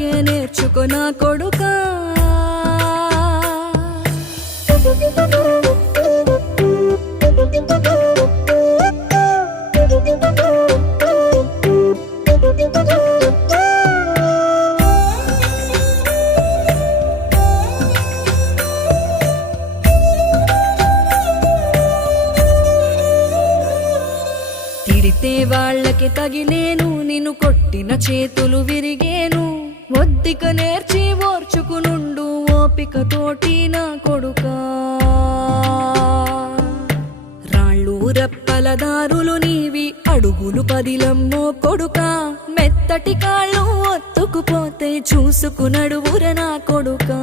అందుకే నేర్చుకో నా కొడుకా. తిడితే వాళ్ళకి తగిలేను, నిన్ను కొట్టిన చేతులు విరిగేను. ఒద్దిక నేర్చి ఓర్చుకునుండు ఓపికతోటి నా కొడుకా. రాళ్ళు రెప్పల దారులు నీవి, అడుగులు పదిలమ్మో కొడుకా. మెత్తటి కాళ్ళు ఒత్తుకుపోతే చూసుకునడువుర నా కొడుకా.